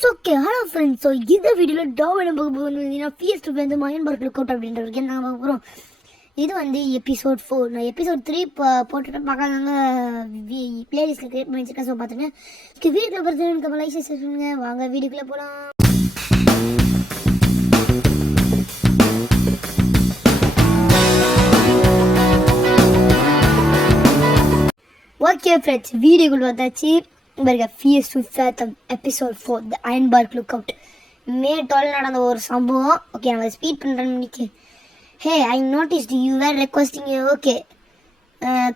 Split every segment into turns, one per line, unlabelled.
So okay hello friends so இந்த வீடியோவில் டாவ் என்ன பார்க்க போகணும் பார்த்தீங்கன்னா பிஎஸ் டூ வந்து மயன் பார்க் லுக் அவுட் அப்படின்ற வரைக்கும் நாங்கள் பார்க்க போகிறோம் இது வந்து எபிசோட் ஃபோர் நான் எபிசோட் த்ரீ போட்டுட்டு பார்க்காதவங்க பிளேலிஸ்ட்டில் கிரியேட் பண்ணி வச்சிருக்கேன். ஸோ பார்த்துங்க வீடியோக்குள்ளே பொறுத்து எனக்கு லைக் பண்ணுங்க. வாங்க வீடியோக்குள்ளே போகலாம் ஓகே ஃப்ரெண்ட்ஸ் வீடியோக்குள் வந்தாச்சு. பாருங்க fears to fathom episode four the Ironbark lookout May twelve நடந்த ஒரு சம்பவம். ஓகே நம்ம ஸ்பீட் பண்ணுறேன் மணிக்கு hey I noticed you were requesting okay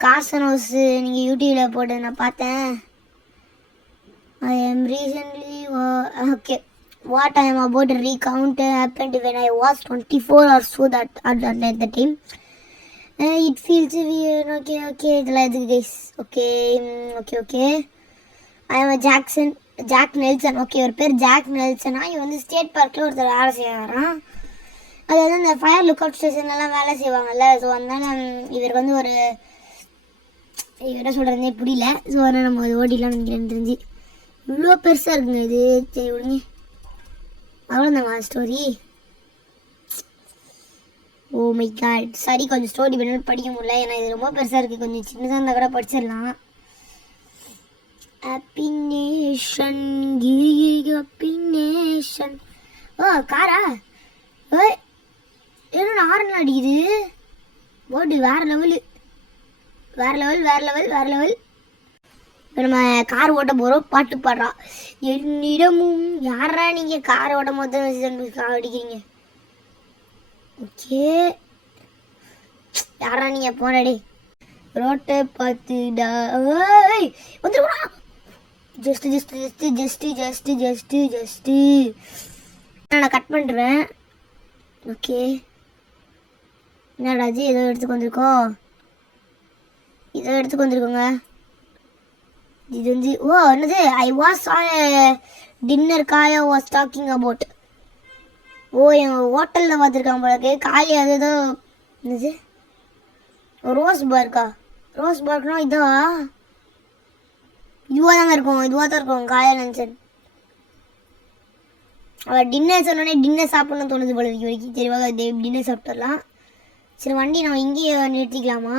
Carson house நீங்கள் யூடியூப்பில் போட்டு நான் பார்த்தேன். I am recently okay what I am about recount happened when I was twenty four or so that at at the time it feels okay okay இதெல்லாம் எதுக்கு guys okay okay okay அவன் Jackson Jack Nelson okay ஒரு பேர் jack நெல்சனா இவன் வந்து state பார்க்கில் ஒருத்தர் வேலை செய்ய வரான் அது வந்து இந்த ஃபயர் லுக் அவுட் ஸ்டேஷன்லாம் வேலை செய்வாங்கல்ல. ஸோ அதனால இவர் இவருக்கு வந்து ஒரு என்ன சொல்கிறதே புரியல. ஸோ அதனால் நம்ம அது ஓடிலாம் நினைக்கிறேன் தெரிஞ்சு. இவ்வளோ பெருசாக இருக்குங்க இது. சரி விடுங்க. அவ்வளோதாங்க ஸ்டோரி ஓ மை காட் சரி கொஞ்சம் ஸ்டோரி பண்ணாலும் படிக்க முடியல. ஏன்னா இது ரொம்ப பெருசாக இருக்குது கொஞ்சம் சின்னதாக இருந்தால் கூட படிச்சிடலாம். ஹாப்பி நேஷன் ஹாப்பி நேஷன் ஓ காரா? ஓ என்ன ஆரன் அடிக்குது? போட்டு வேற லெவலு வேற லெவல் வேற லெவல் வேற லெவல் இப்போ நம்ம கார் ஓட்ட போகிறோம் பாட்டு பாடுறோம் என்னிடமும் யாரா நீங்கள் கார் ஓட்டும் போது அடிக்கிறீங்க? ஓகே யாரா நீங்க போனடி ரோட்டை பார்த்துடா. ஏய் just just just just just just just நான் கட் பண்ணுறேன் ஓகே. என்னடா ஜி ஏதோ எடுத்துக்கு வந்திருக்கோம் ஏதோ எடுத்துக்கு வந்திருக்கோங்க இது வந்து ஓ என்னது? I was dinner guy was talking about ஓ எங்கள் ஹோட்டலில் பார்த்துருக்கான் போல காய் அது ஏதோ என்னது? ரோஸ் பார்க்கா ரோஸ் பார்க்னா இதான் இதுவாக தாங்க இருக்கும் இதுவாக தான் இருக்கும் காயா நினச்சேன். அவள் டின்னர் சொன்னோடனே டின்னர் சாப்பிட்ணுன்னு தோணுது போல இருக்கு வரைக்கும் தெளிவாக டின்னர் சாப்பிட்டுடலாம். சரி வண்டி நான் இங்கேயே நிறுத்திக்கலாமா?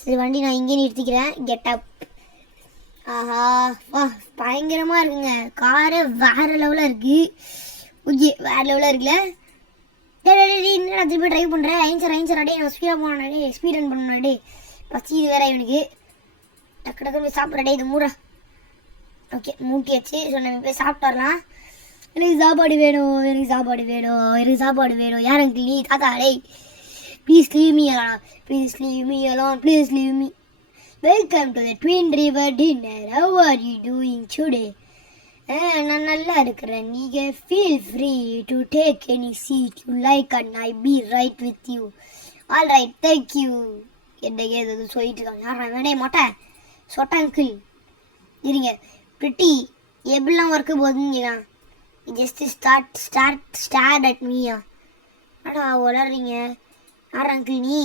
சரி வண்டி நான் இங்கேயே நிறுத்திக்கிறேன். கெட் அப் ஆஹா வா பயங்கரமாக இருக்குங்க. காரு வேற லெவலாக இருக்குது ஓகே வேறு லெவலாக இருக்குல்ல? டேய் என்னடா திருப்பி ட்ரைவ் பண்ணுறேன் ஐன்சர் ஐன்சர் அடே நான் ஸ்பீடாக போனேன் ஸ்பீட் ரன் பண்ணாடே டே பசி இது வேற இவனுக்கு. டக்கு டக்குன்னு போய் சாப்பிட்ற டே இது மூடா. ஓகே மூட்டியாச்சு. ஸோ நம்ம போய் சாப்பிட்டு வரலாம் எனக்கு சாப்பாடு வேணும் எனக்கு சாப்பாடு வேணும் எனக்கு சாப்பாடு வேணும். யார் எனக்கு நீ? தாத்தா டேய். Please leave me alone please leave me alone please leave me welcome to the Twin River dinner how are you doing today நான் நல்லா இருக்கிறேன். நீங்கள் feel free to take any seat you like and I be right with you all right thank you என்ன ஏதாவது சொல்லிட்டு இருக்காங்க. யாரா வேணே மாட்டேன் சொட்டாங்கிள். இருங்க. பிரிட்டி எப்படிலாம் ஒர்க்கு போதுங்களா just start start start at மீயா அடா உளறீங்க. யார் அங்கிள் நீ?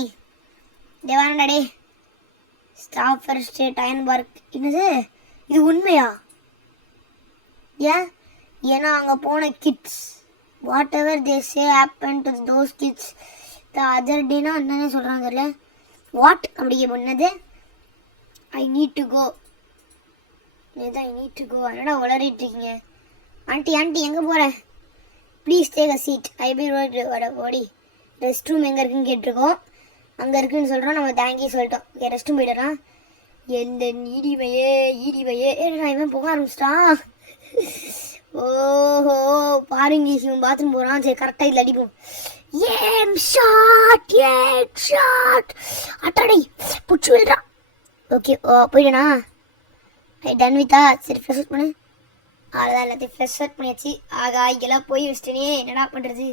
டே வேணாடா டே ஸ்டாப் ஃபர் ஸ்டேட் அயன் பார்க் என்னது? இது உண்மையா? ஏன்? ஏன்னா அங்கே போன kids whatever they say happen to those kids the other டேனா என்னென்ன சொல்கிறாங்க தெரியல வாட் அப்படி பண்ணது ஐ நீட் டு கோ ஏதா ஐ நீட் டு கோ என்னடா உளறிட்டு இருக்கீங்க ஆண்டி ஆண்டி எங்கே போகிற please take a seat I be road வட ஓடி. ரெஸ்ட் ரூம் எங்கே இருக்குன்னு கேட்டிருக்கோம். அங்கே இருக்குன்னு சொல்கிறோம் நம்ம தேங்கி சொல்லிட்டோம். ஓகே ரெஸ்ட் ரூம் போயிடலாம் எந்த நீடிமையே ஈடிமையே ஏடா இவன் போக ஆரம்பிச்சிட்டான். ஓஹோ பாருங்க இவன் பாத்ரூம் போகிறான் சரி கரெக்டாக இதில் அடிப்போம். ஏம் ஷாட் ஏம் ஷாட் அட்டாடை புச்சு விடுறான் ஓகே ஓ போயிடனா? டன் வித்தா சரி ஃப்ரெஷ் அவுட் பண்ணு. அவ்வளோதான் எல்லாத்தையும் ஃப்ரெஷ் அவுட் பண்ணியாச்சு. ஆகா இங்கெல்லாம் போய் வச்சிட்டேனே. என்னடா பண்ணுறது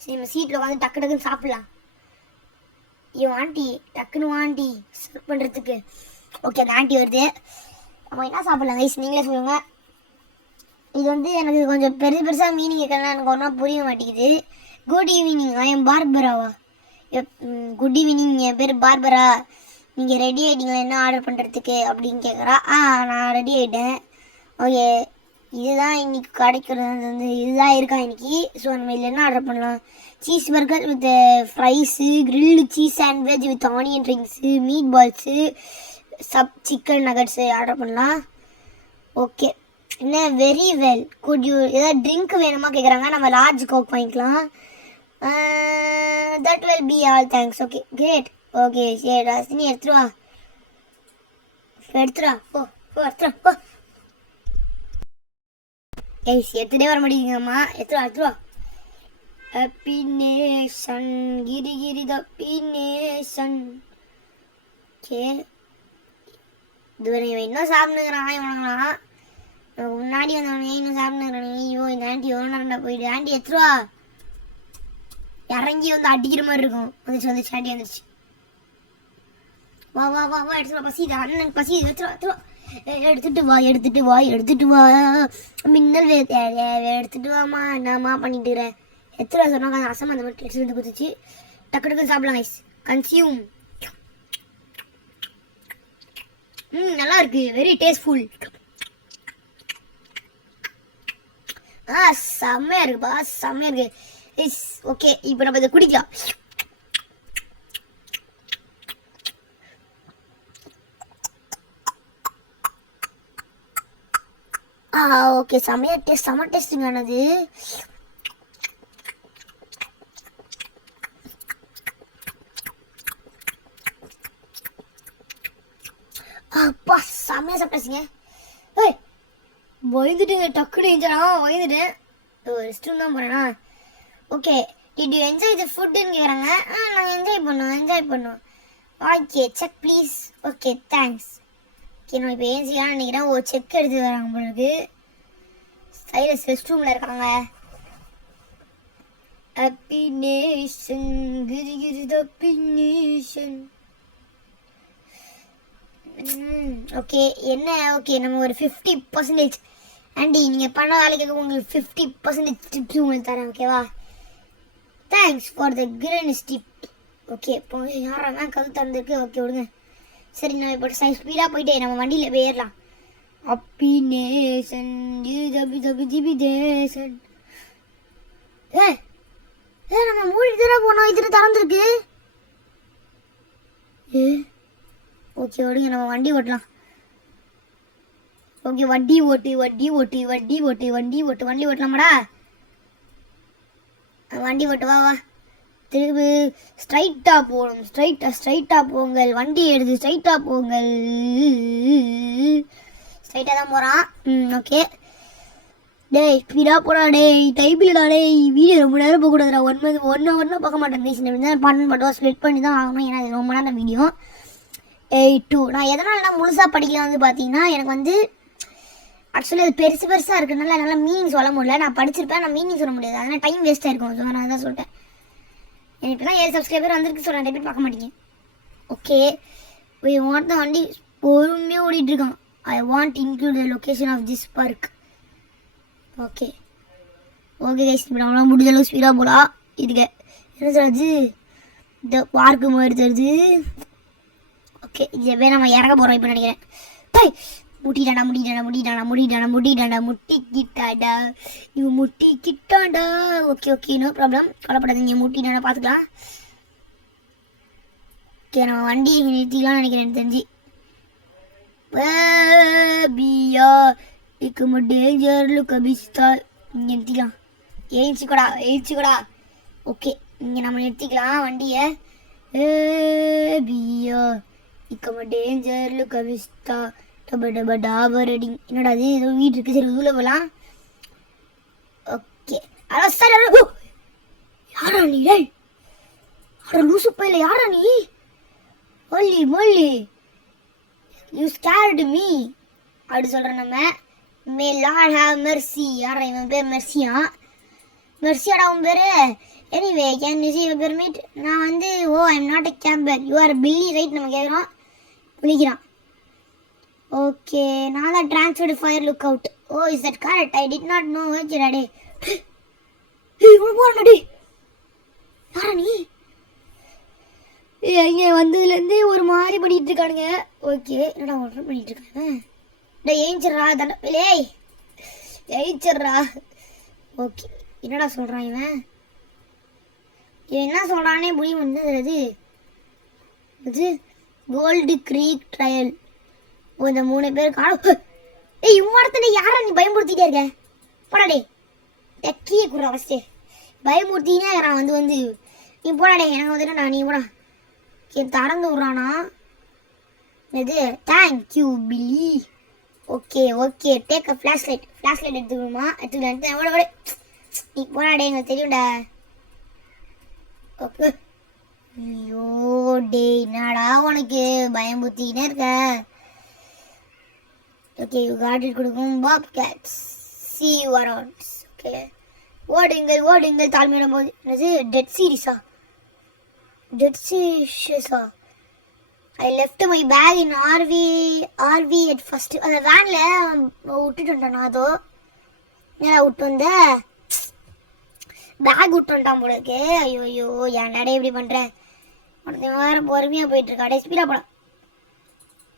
சரி நம்ம சீட்டில் உட்காந்து டக்கு டக்குன்னு சாப்பிட்லாம். ஐயோ ஆண்டி டக்குன்னு ஆண்டி சர்வ் பண்ணுறதுக்கு ஓகே அந்த ஆண்டி வருது. நம்ம என்ன சாப்பிட்லாம் கைஸ் நீங்களே சொல்லுங்கள் இது வந்து எனக்கு கொஞ்சம் பெருசு பெருசாக மீனிங் இருக்கலாம் எனக்கு ஒன்றா புரிய மாட்டேங்குது. குட் ஈவினிங் ஐ எம் பார்பராவா குட் ஈவினிங் என் பேர் பார்பரா நீங்கள் ரெடி ஆகிட்டீங்களா என்ன ஆர்டர் பண்ணுறதுக்கு அப்படின்னு கேட்குறா ஆ நான் ரெடி ஆகிட்டேன் ஓகே இதுதான் இன்றைக்கி கிடைக்கிறது. வந்து இதுதான் இருக்கா இன்னைக்கு? ஸோ நம்ம இதில் என்ன ஆர்டர் பண்ணலாம்? Cheese burger with fries grilled cheese sandwich with onion drinks meatballs sub chicken nuggets order பண்ணலாம். ஓகே என்ன? வெரி வெல் குட் யூ ஏதாவது ட்ரிங்க் வேணுமா கேட்குறாங்க நம்ம லார்ஜ் கோக் வாங்கிக்கலாம். That will be all thanks okay great okay சரி ரசினி எடுத்துரு வா. எடுத்துரு வா. போ போ எடுத்துரு போ. ஏய் எடுத்துட்டே வர மாட்டேங்குங்கம்மா எடுத்துரு வா, எடுத்துரு வா. ஹாப்பி நேஷன் கிரி கிரி தப்பி நேஷன் ஓகே இதுவரை இவன் இன்னும் சாப்பிட்டுக்கிறான் இவனுங்களாம் முன்னாடி வந்தவனே இன்னும் சாப்பிட்டுக்கிறானே ஐயோ இந்த ஆண்டி எவ்வளோ நேரம்டா போயிடு ஆண்டி எடுத்துருவா இறங்கி வந்து அடிக்கிற மாதிரி இருக்கும். வந்துச்சு வந்துச்சு ஆண்டி வந்துச்சு வா வா வா வா எடுத்துட்டு வா. பசி அண்ணனுக்கு பசி எடுத்துட்டு வா, எடுத்துட்டு வா. எடுத்துட்டு வா எடுத்துட்டு வா எடுத்துட்டு வா. மின்னல் வே எடுத்துட்டு வாமா என்னம்மா பண்ணிட்டு எத்தனை சொன்னாங்க? அந்த அசம் அந்த மாதிரி டெக்ஸ்ட் வந்து குதிச்சு டக்கு டக்கு சாப்பிடலாம் ஐஸ் கன்சியூம் ம் நல்லா இருக்கு. வெரி டேஸ்ட்ஃபுல் ஆ செம்மையா இருக்குப்பா செம்மையா இருக்கு. இஸ் ஓகே இப்போ நம்ம இதை குடிக்கலாம். ஆ ஓகே. செமையா டேஸ்ட் செம்ம டேஸ்ட்டுங்க அது அப்பா செமையா சாப்பிட்டாச்சுங்க. ஏய் வயந்துட்டுங்க டக்குனு எஞ்சானா பயந்துட்டேன். ரெஸ்ட் ரூம் தான் போகிறேனா okay. Did you enjoy the ஃபுட்டுன்னு கேட்குறாங்க ஆ நாங்கள் என்ஜாய் பண்ணோம் என்ஜாய் பண்ணோம் okay check please okay thanks okay இப்போ ஏஞ்சிக்கலாம் நினைக்கிறேன் ஒரு செக் எடுத்து வராங்க உங்களுக்கு சைலஸ் ரெஸ்ட் ரூமில் இருக்காங்க. ஹாப்பி நேஷன் கிரி கிரி தப்பி நேஷன் ஓகே என்ன? ஓகே நம்ம ஒரு ஃபிஃப்டி பர்சன்டேஜ் ஆண்டி நீங்கள் பண்ண வேலைக்கு உங்களுக்கு ஃபிஃப்டி பர்சன்டேஜ் டிப்ஸ் உங்களுக்கு தரேன் ஓகேவா தேங்க்ஸ் ஃபார் த கிரேனஸ் டிப் ஓகே இப்போ யாரெல்லாம் கல் தந்துருக்கு ஓகே விடுங்க. சரி நான் இப்போ ஸ்பீடாக போயிட்டே நம்ம வண்டியில் போயிடலாம் அப்பி நேசன் தபி தபி திபி தேசன் ஏ ஏ நம்ம மூடி தர போனோம் இதில் திறந்துருக்கு. ஏ ஓகே ஓடுங்க நம்ம வண்டி ஓட்டலாம். ஓகே வண்டி ஓட்டு வண்டி ஓட்டு வண்டி ஓட்டு வண்டி ஓட்டு வண்டி ஓட்டலாமாடா? வண்டி ஓட்டு வா வா. திரும்பி. ஸ்ட்ரைட்டாக போகணும். ஸ்ட்ரைட்டாக ஸ்ட்ரைட்டாக போங்கள். வண்டி எடுத்து ஸ்ட்ரைட்டாக போங்கள். ஸ்ட்ரைட்டாக தான் போகிறான் ம் ஓகே டேய் ஸ்பீடாக போடா டேய். டைப்பில்டா டேய். வீடியோ ரொம்ப நேரம் போகக்கூடாதுடா. ஒன் மந்த் ஒன் ஹவர்லாம் பார்க்க மாட்டேன். பேசி தான் பன்னெண்டு மட்டும் ஸ்ப்ளிட் பண்ணி தான் ஆகணும். ஏன்னா இது ரொம்ப நேரம் வீடியோ. எயிட் டூ நான் எதனால முழுசாக படிக்கல வந்து பார்த்தீங்கன்னா எனக்கு வந்து ஆக்சுவலி அது பெருசு பெருசாக இருக்கிறதுனால என்னால் மீனிங் சொல்ல முடியல. நான் படிச்சிருப்பேன் நான் மீனிங் சொல்ல முடியாது. அதனால் டைம் வேஸ்ட்டாக இருக்கும். ஸோ நான் அதான் சொல்லிட்டேன். இப்போ தான் ஏழு சப்ஸ்கிரைபர் வந்திருக்கு சொல்கிறேன் நிறைய பேர் பார்க்க மாட்டீங்க. ஓகே வாண்ட் த வண்டி பொறுமையாக ஓடிட்டுருக்கான் I want include the location of this park okay okay guys இப்போ நம்மளால முடிஞ்ச அளவுக்கு ஸ்பீடாக போகலாம் இதுக்கு என்ன சொல்லுது இந்த பார்க்கு மாதிரி தருது ஓகே இதுவே நம்ம இறங்க போகிறோம் இப்போ நினைக்கிறேன். பை முடிடடா முடிடடா முடிடடா முடிடடா முட்டிடாடா முட்டிக்கிட்டாடா. இவன் முட்டிக்கிட்டாடா. ஓகே ஓகே நோ ப்ராப்ளம் கவலைப்படாதீங்க முட்டிடாடா பார்த்துக்கலாம். ஓகே நம்ம வண்டி இங்கே நிறுத்திக்கலாம்னு நினைக்கிறேன் எனக்கு தெரிஞ்சு. பியா இக்கு டேஞ்சர் லுக் அபிஸ்தா இங்கே நிறுத்திக்கலாம். ஏஞ்சிக்கோடா ஏஞ்சிக்கோடா ஓகே இங்கே நம்ம நிறுத்திக்கலாம் வண்டியை. ஏ பியா இக்கம டேஞ்சர் லுக் அபிஸ்தா டப டப டாபர் அடிங் என்னடா அது ஏதோ வீடு இருக்கு. சரி உள்ள போகலாம் ஓகே. அதான் சார் ஓ! யாரா நீ? டேய் அட லூசு பையில யாரா நீ? மொல்லி மொல்லி! யூ ஸ்கேர்டு மீ அப்படி சொல்கிறோம் நம்ம. மே லார்ட் ஹேவ் மெர்சி யாரா இவன் பேர்? மெர்சியா மெர்சியாடா உன் பேர்? Anyway can you see permit நான் வந்து ஓ I'm not a camper you are Billy right நம்ம கேட்குறோம் விழிக்கிறான் ஓகே நான் தான் transferred fire look out oh is that correct I did not no ஓகேடா டே இவன் போறானடி யாரா நீ? இங்க ஒரு மாதிரி பண்ணிட்டு இருக்கானுங்க ஓகே என்னடா ஒன்றும் பண்ணிட்டு இருக்காங்க டே ஏஞ்சிட்றா தண்ட ஏய் ஏஞ்சிட்றா. ஓகே என்னடா சொல்கிறான் இவன்? இவன் என்ன சொல்கிறானே முடிவு வந்து அது. இது கோல்டு க்ரீக் ட்ரையல் இந்த மூணு பேர் காணும். ஏய் இவன் இடத்துல யாரா நீ பயமுறுத்திட்டே இருக்க? போடாடே டக்கியே குடுற ஃபஸ்ட்டு பயமுறுத்தினே நான் வந்து வந்து. நீ போடாடே எனக்கு வந்துட்டு நான் நீ போடா. என் திறந்து விட்றானா? இது thank you Billy okay okay take a flash light flash light எடுத்துக்கணுமா எடுத்துக்கலாம் எடுத்து எவ்வளோ விட நீ போனாடே எங்களுக்கு தெரியும்டா. ஓகே ஐயோ டே என்னடா உனக்கு? பயமுறுத்திக்கிட்டே இருக்க. ஓகே யூ காட் இட் கொடுக்கும். பாப் கேட்ஸ் சி வரான்ஸ் ஓகே ஓடுங்கள் ஓடுங்கள் தாழ்மையிடும் போது. என்னது? டெட் சீரிஸா dead சீரிஸா I left my bag in RV RV at first அந்த வேனில் விட்டுட்டு வந்தேன் நான் அதோ. நான் விட்டு வந்த? பேக் விட்டு வந்துட்டான் போல இருக்கு ஐயோ ஐயோ நடை இப்படி பண்ணுறேன் உனக்கு வேற பொறுமையாக போயிட்டு இருக்கா? டே ஸ்பீடாக போடா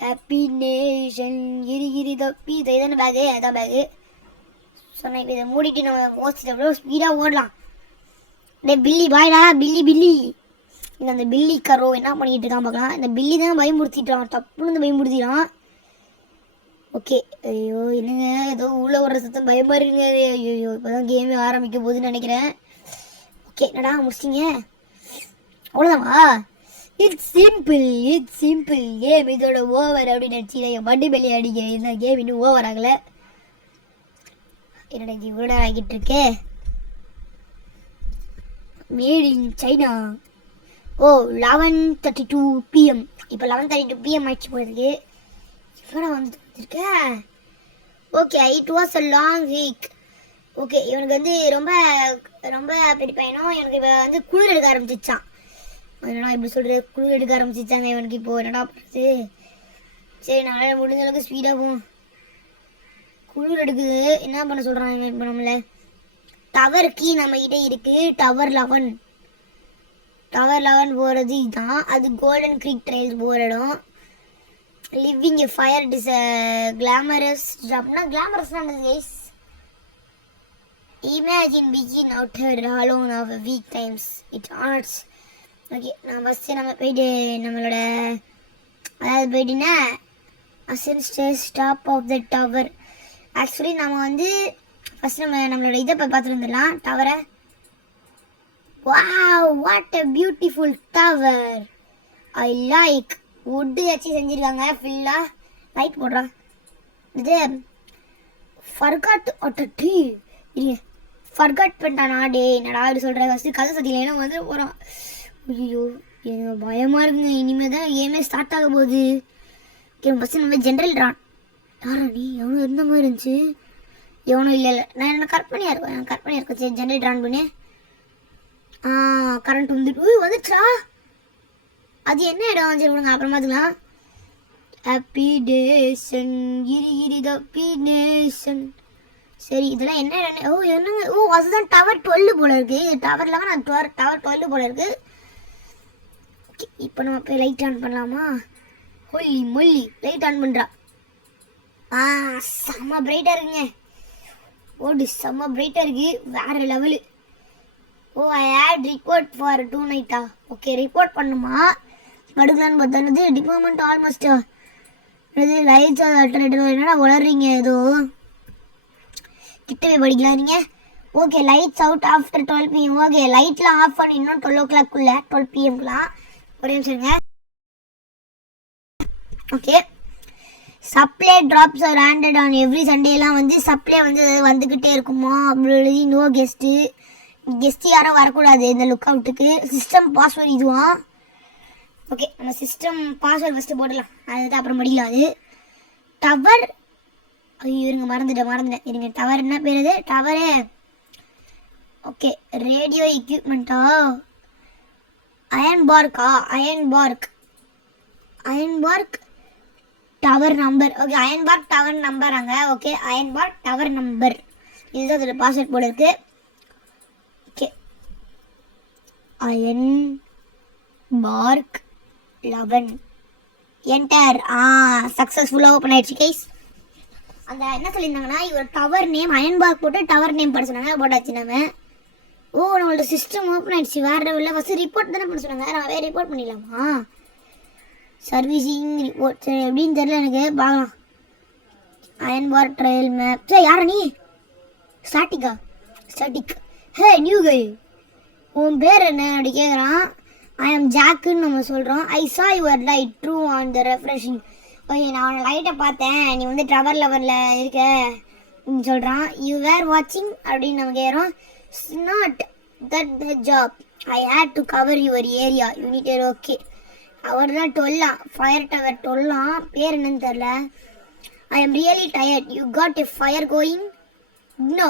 ஹாப்பி நேஷன் இரு இரு தப்பி இதை தானே பேகு அதான் பேகு சொன்னேன் இப்போ இதை மூடிட்டு நம்ம ஓசிட்டு எவ்வளோ ஸ்பீடாக ஓடலாம். டே பில்லி பாய்டா பில்லி பில்லி. இந்த அந்த பில்லி கரோ என்ன பண்ணிக்கிட்டு இருக்கான் பார்க்கலாம் இந்த பில்லி தான் பயமுறுத்திட்டான். தப்புன்னு பயமுறுத்திடான் ஓகே. ஐயோ என்னங்க? ஏதோ உள்ளே வர சத்தம் பயமா இருக்குங்க. ஐயோ இப்போதான் கேமே ஆரம்பிக்க போகுதுன்னு நினைக்கிறேன். ஓகே என்னடா முடிச்சிங்க அவ்வளோதாமா it's simple it's simple game இதோட ஓவர் அப்படின்னு நினச்சி என் வண்டி வெளியே அடிக்க இந்த கேம் இன்னும் ஓவர் ஆகல. என்னடா இது இவ்வளோ நேரம் ஆகிட்டு இருக்கே? Made in China oh eleven thirty two PM இப்போ லெவன் தேர்ட்டி டூ பிஎம் ஆயிடுச்சு போயிருக்கு இவ்வளோ வந்து இருக்கேன் okay it was a long week okay இவனுக்கு வந்து ரொம்ப ரொம்ப பெரிய பையனும் எனக்கு இப்போ வந்து குளிர் எடுக்க ஆரம்பிச்சிச்சான் என்னடா இப்படி சொல்கிறது குழு எடுக்க ஆரம்பிச்சிச்சாங்க இவனுக்கு இப்போ. என்னடா பண்ணுறது சரி நாளாக முடிஞ்ச அளவுக்கு ஸ்பீடாக போகும் குளிர் எடுக்குது. என்ன பண்ண சொல்கிறான் இவன் இப்போ நம்மள? டவர் கீ நம்மக்கிட்ட இருக்கு. டவர் லெவன் டவர் லெவன் போகிறது இதுதான். அது கோல்டன் க்ரீக் ட்ரைல்ஸ் போகிற இடம். Living a fire it is a glamorous Jaffna கிளாமரஸ்னா என்னது guys imagine begin out her alone off week times it arts okay நான் ஃபஸ்ட்டு நம்ம போயிட்டு நம்மளோட அதாவது போயிட்டுன்னா Hasan stays top of the tower actually நம்ம வந்து ஃபஸ்ட் நம்ம நம்மளோட இதை போய் பார்த்துட்டு வந்துடலாம். டவரை wow what a beautiful tower I like wood வச்சு செஞ்சுருக்காங்க. ஃபுல்லாக லைட் போடுறான் இது ஃபர்காட் ஒட்டி இருங்க ஃபர்காட் பண்ணிட்டானா டே என்னடா அப்படி சொல்கிற ஃபஸ்ட்டு கதை சத்தியில். ஏன்னா வந்து போகிறான் ஐயோ எனக்கு பயமாக இருக்குங்க. இனிமேல் தான் கேமே ஸ்டார்ட் ஆக போகுது. ஓகே ஃபஸ்ட்டு நம்ம ஜென்ரல் ட்ரான் யாரா நீ? எவனும் இருந்த மாதிரி இருந்துச்சு? எவனும் இல்லை இல்லை. நான் என்ன கற்பனையாக இருக்கும். எனக்கு கற்பனையாக இருக்கும். சரி ஜென்ரல் ட்ரான் பண்ணி ஆ கரண்ட் வந்துட்டு ஓய் வந்துச்சா அது என்ன இடம்? சரி விடுங்க. அப்புறம் பார்த்துக்கலாம். ஹாப்பி டேஷன் கிரி கிரி தப்பி நேஷன் சரி இதெல்லாம் என்ன இடம்? ஓ என்னங்க? ஓ அதுதான் டவர் டுவெல் போல இருக்கு. Tower eleven tower tower twelve போல இருக்குது ஓகே இப்போ நம்ம போய் லைட் ஆன் பண்ணலாமா? ஹொல்லி மொல்லி லைட் ஆன் பண்ணுறா ஆ செம்ம பிரைட்டாக இருக்குங்க. ஓடு செம்ம பிரைட்டாக இருக்கு. வேற level oh I had report for two NAITA okay report பண்ணுமா? படுக்கலான்னு பார்த்தா டிபார்ட்மெண்ட் ஆல்மோஸ்ட் இது லைட்ஸ் அல்டர்னேட்டிவ் என்னடா வளர்றீங்க ஏதோ? கிட்டவே படிக்கலாம் நீங்கள் okay lights out after twelve PM okay லைட்லாம் ஆஃப் பண்ணி. இன்னும் டுவெல் ஓ கிளாக்குள்ளே டுவெல் பிஎம்க்குலாம் ஒரே நிமிஷங்க okay supply drops are handed on every சண்டேலாம் வந்து சப்ளை வந்து வந்துக்கிட்டே இருக்குமா? அப்படி நோ கெஸ்ட்டு கெஸ்ட் யாரும் வரக்கூடாது இந்த லுக் அவுட்டுக்கு சிஸ்டம் பாஸ்வேர்டு இதுவான் ஓகே நம்ம சிஸ்டம் பாஸ்வேர்டு ஃபஸ்ட்டு போடலாம் அதுதான் அப்புறம் முடியல அது. டவர் ஐயோ இருங்க மறந்துட்டேன் மறந்துட்டேன். இருங்க டவர் என்ன பேர் அது? டவரு ஓகே ரேடியோ எக்யூப்மெண்ட்டா Iron பார்க்கா Iron Park Iron Park tower number okay Iron Park tower number அங்கே okay Iron Park tower number இதுதான் அதில் பாஸ்வேர்ட் போல இருக்குது okay Iron Park eleven enter ah சக்ஸஸ்ஃபுல்லாக ஓப்பன் ஆயிடுச்சு கைஸ் அந்த என்ன சொல்லியிருந்தாங்கன்னா இவர் டவர் நேம் அயன் பார்க் போட்டு டவர் நேம் படிச்சுனாங்க போட்டாச்சு நம்ம. ஓ நம்மளோட சிஸ்டம் ஓப்பன் ஆயிடுச்சு. வேற லெவலில் ஃபஸ்ட்டு ரிப்போர்ட் தானே பண்ண சொன்னாங்க. நான் வேறு ரிப்போர்ட் பண்ணிடலாமா? சர்வீசிங் ரிப்போர்ட் சரி எப்படின்னு தெரியல எனக்கு. பார்க்கலாம். அயன் பார் ட்ரையல் மேப் சரி யாரா நீ? ஸ்டாட்டிக்கா ஸ்டாட்டிக் ஹே நியூ கை உன் பேர் என்ன? அப்படி கேட்குறான் ஐ ஆம் ஜாக்குன்னு நம்ம சொல்கிறோம் I saw your light through on the refreshing okay நான் லைட்டை பார்த்தேன். நீ வந்து ட்ரவர் லெவலில் இருக்க. அப்படின்னு சொல்கிறான் யூ வேர் வாட்சிங் அப்படின்னு நம்ம கேட்குறோம் not that the job I had to cover your area யூனிட்டர் okay அவர் தான் டொல்லாம் ஃபயர் டவர் டொல்லாம் பேர் என்னன்னு தெரில I am really tired you got a fire going no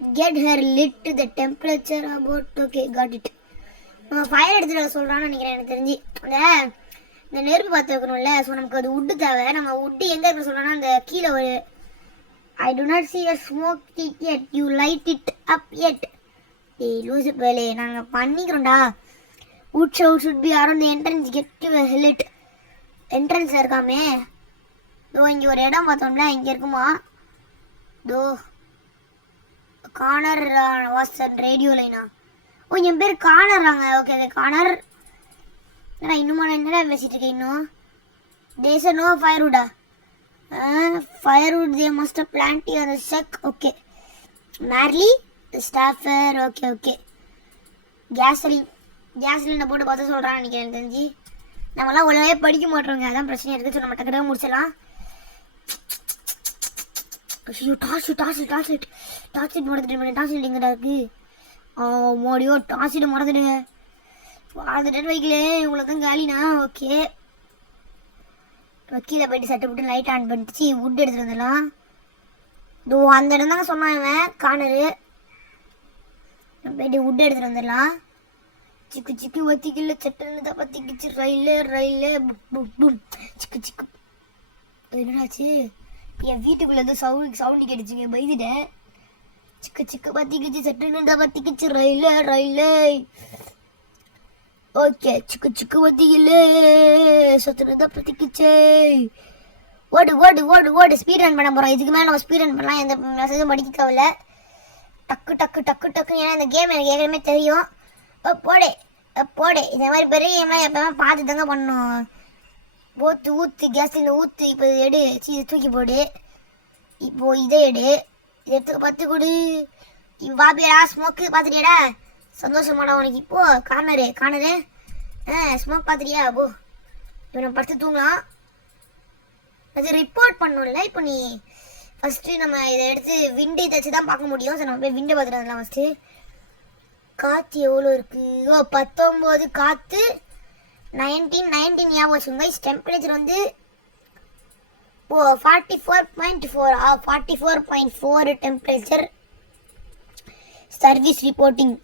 get her lit to the temperature about okay got it நம்ம fire எடுத்துகிட்டு வர சொல்கிறான்னு நினைக்கிறேன் எனக்கு தெரிஞ்சு. அந்த இந்த நெருப்பு பார்த்து வைக்கணும்ல ஸோ நமக்கு அது உட்டு தேவை. நம்ம உட்டு எங்கே இருக்க சொல்கிறோன்னா அந்த கீழே ஒரு I do not see a smoke it yet. You light it up yet. ஏய் லூசு பேலே நாங்கள் பண்ணிக்கிறோம்டா. Would shout should be around the entrance get to her lit lit இருக்காமே. தோ இங்கே ஒரு இடம் பார்த்தோம்ல இங்கே இருக்குமா? இதோ கானர் வாசன் ரேடியோ லைனா ஓ என் பேர் கார்னர்றாங்க ஓகே ஓகே கானர் என்னடா இன்னுமா என்னடா பேசிட்டு இருக்கேன் இன்னும்? தேச no ஃபயர்வுட்டா firewood they must plant your check okay Marley ஸ்டாஃபர் ஓகே ஓகே கேசலின் கேசலினை போட்டு பார்த்து சொல்கிறான்னு நினைக்கிறேன் தெரிஞ்சு? நம்மலாம் ஒழுங்காவே படிக்க மாட்டோங்க. அதான் பிரச்சனை. இருக்குது சொல்ல நம்ம டக்கு முடிச்சிடலாம். ஐயோ torch torch torch light. Torch light மறந்துட்டு டார்ச் லைட் எங்கடா இருக்கு? மோடியோ டார்ச் லைட் மறந்துடுங்க. மறந்துட்டு வைக்கல உங்களுக்கு தான் காலினா. ஓகே கீழே போயிட்டு சட்டை போட்டு லைட் ஆன் பண்ணிட்டு வுட் எடுத்துட்டு வந்துடலாம். இதோ அந்த இடம் தான் சொன்னான் இவன் கார்னரு போயிட்டு வுட் எடுத்துட்டு வந்துடலாம். சிக்கு சிக்கு வத்திக்கல சட்டன்னு தான் பத்திக்கிச்சு. ரயிலு ரயிலு சிக்கு சிக்கு. என்னடாச்சு? என் வீட்டுக்குள்ள இருந்து சவுண்ட் சவுண்டு கேட்டுச்சுங்க பயந்துட்டேன். சிக்கு சிக்கு பத்திக்கிச்சு சட்டன்னு தான் பத்திக்கிச்சு. Rail rail. ஓகே சுக்கு சுக்கு வத்திக்கல சட்டன்னு தான் பத்திக்கிச்சு ஓடு ஓடு ஓடு ஓடு. ஸ்பீட் ரன் பண்ண போகிறோம் இதுக்கு மேலே நம்ம ஸ்பீட் ரன் பண்ணலாம். எந்த மெசேஜும் படிக்க தேவையில்ல டக்கு டக்கு டக்கு டக்கு ஏன்னா இந்த கேம் எனக்கு ஏற்கனவே தெரியும். ஓ, போடு. போடு. இந்த மாதிரி பெரிய கேம்லாம் எப்பவுமே பார்த்து தாங்க பண்ணணும். ஊற்று ஊற்று கேஸ் இந்த ஊற்று இப்போ இது எடு. சீ, இது தூக்கி போடு. இப்போது இதை எடு. இதை எடுத்து பத்து கொடு. பாபியடா ஸ்மோக்கு பார்த்துட்டியடா? சந்தோஷமாடா உனக்கு. இப்போ கார்னரு கார்னரு ஆ ஸ்மோக் பார்த்துட்டியா போ. இப்போ படுத்து தூங்கலாம். அது ரிப்போர்ட் பண்ணணும்ல இப்போ நீ ஃபஸ்ட்டு நம்ம இதை எடுத்து விண்டை தச்சு தான் பார்க்க முடியும். சரி நம்ம போய் விண்டை பார்த்துட்டு வரலாம் ஃபஸ்ட்டு காற்று எவ்வளோ இருக்குது ஓ பத்தொம்போது காற்று நைன்டீன் நைன்டீன் ஞாபகம் வச்சுங்க டெம்பரேச்சர் வந்து ஓ forty four point four ah forty four point four temperature service reporting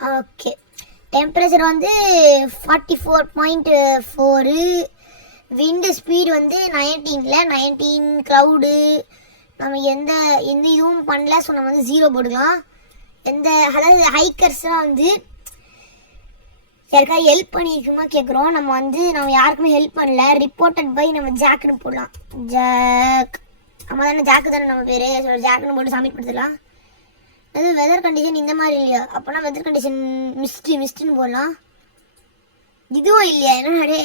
okay temperature வந்து forty four point four wind speed வந்து நைன்டீனில் நைன்டீன் க்ளவுடு நம்ம எந்த எந்த இதுவும் பண்ணல ஸோ நம்ம வந்து ஜீரோ போட்டுக்கலாம். எந்த அதாவது ஹைக்கர்ஸ்லாம் வந்து யாருக்காவது ஹெல்ப் பண்ணியிருக்குமா கேட்குறோம் நம்ம வந்து நம்ம யாருக்குமே ஹெல்ப் பண்ணல. ரிப்போர்ட்டட் பை நம்ம ஜாக்குன்னு போடலாம். ஜாக் நம்ம தானே ஜாக்கு தானே நம்ம பேர். ஸோ ஜாக்குன்னு போட்டு சப்மிட் கொடுத்துடலாம் அது வெதர் கண்டிஷன் இந்த மாதிரி இல்லையா? அப்போனா வெதர் கண்டிஷன் மிஸ்டி மிஸ்டின்னு போடலாம். இதுவும் இல்லையா? என்ன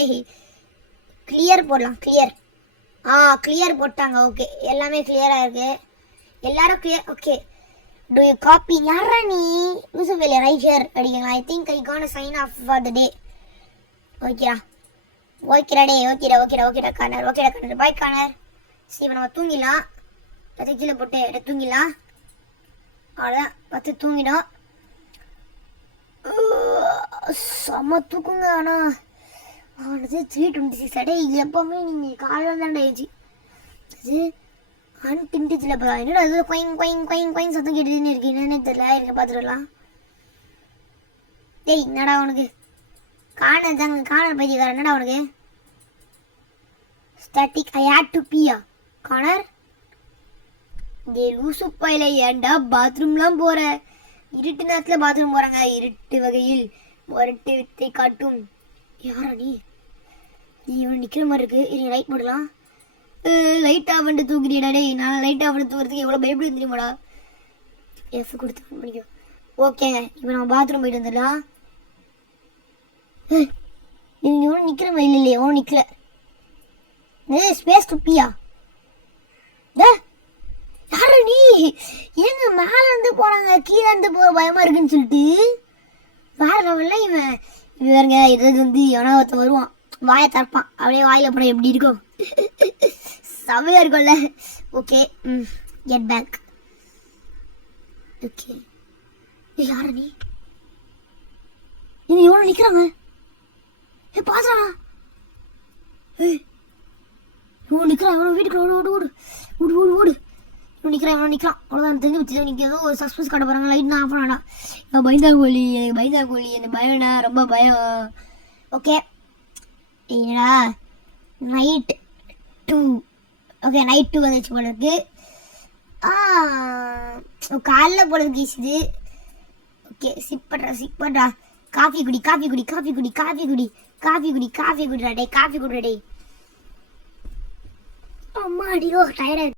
கிளியர் போடலாம் கிளியர் ஆ கிளியர் போட்டாங்க ஓகே எல்லாமே கிளியராக இருக்கு எல்லாரும் clear okay do you copy யாரா நீ யூசப் வேலை ரைட் ஹியர் அப்படிங்க I think I can sign off for the day. ஓகேடா ஓகேடா டே ஓகேடா ஓகேடா ஓகேடா கார்னர். ஓகேடா கார்னர். பாய் கார்னர். சரி இப்போ நம்ம தூங்கிடலாம். அதை கீழே போட்டு எடுத்து தூங்கிடலாம். அவ்வளோதான் பத்து தூங்கிடும் செம்ம தூக்குங்க ஆனால் ஆனது த்ரீ டுவெண்ட்டி சிக்ஸ் அடே எப்போவுமே நீங்கள் காலையில் தான் ஆயிடுச்சு அது அன்டின்டிச்சில் இப்போ என்னடா அது கொயிங் கொயிங் கொயிங் கொயிங் சத்தம் கேட்டுன்னு இருக்கு. என்னன்னே தெரியல. இருக்க பார்த்துடலாம் டேய் என்னடா உனக்கு? காண தாங்க காண பைத்தியக்கார என்னடா உனக்கு? ஸ்டாட்டிக் ஐ ஹேட் டு பியா காணர் டே லூசு பயில ஏன்டா பாத்ரூம்லாம் போற? இருட்டு நேரத்தில் பாத்ரூம் போறாங்க. இருட்டு வகையில் முரட்டு வித்தை காட்டும். யாரா நீ? இவன் நிற்கிற மாதிரி இருக்கு. இருங்க லைட் போடலாம். லைட் ஆவண்டு பண்ணிட்டு தூக்குறியடா டேய். நான் லைட் ஆவண்டு தூக்குறதுக்கு எவ்வளோ பயப்படுது தெரியுமாடா? எஃப் கொடுத்து பிடிக்கும் பண்ணிக்கோ. ஓகேங்க இப்போ நம்ம பாத்ரூம் போயிட்டு வந்துடலாம். ஏய், இவனும் நிக்கிற நிற்கிற மாதிரி இல்லையே. ஒன்றும் நிற்கல ஸ்பேஸ் குப்பியா டே யாரு நீ? ஏங்க மேல இருந்து போறாங்க கீழே இருந்து போக பயமா இருக்குன்னு சொல்லிட்டு. வேற லெவல்ல இவன் இவன் இதுக்கு வந்து எவனா ஒருத்தன் வருவான். வாயை திறப்பான். அப்படியே வாயில போட எப்படி இருக்கும்? செமையா இருக்கும்ல. ஓகே ம் கெட் பேக் ஓகே யாரு நீ? இது எவ்வளோ நிற்கிறாங்க ஏ பாத்துறா ஏய் இவன் நிற்கிறான் இவன் வீட்டுக்குள்ள ஓடு ஓடு ஓடு. ஓடு ஓடு ஓடு. இவன் நிற்கிறான் இவன் நிற்கலாம் அவ்வளோதான் தெரிஞ்சு வச்சு நிற்க ஏதோ ஒரு சஸ்பென்ஸ் காட்ட போறாங்க. லைட்னா ஆஃப் பண்ணாடா இவன் பைந்தா கோழி எனக்கு பைந்தா கோழி அந்த பயம்னா ரொம்ப பயம். ஓகே என்னடா? Night two okay night two வந்துச்சு போல இருக்கு. ஆ காலைல போல இருக்கு இது. ஓகே சிப் பண்ணுறா சிப் பண்ணுறா காஃபி குடி காஃபி குடி காஃபி குடி காஃபி குடி. காஃபி குடி காஃபி குடிடா டே காஃபி குடிடா டே அம்மா அடியோ டயர்டாக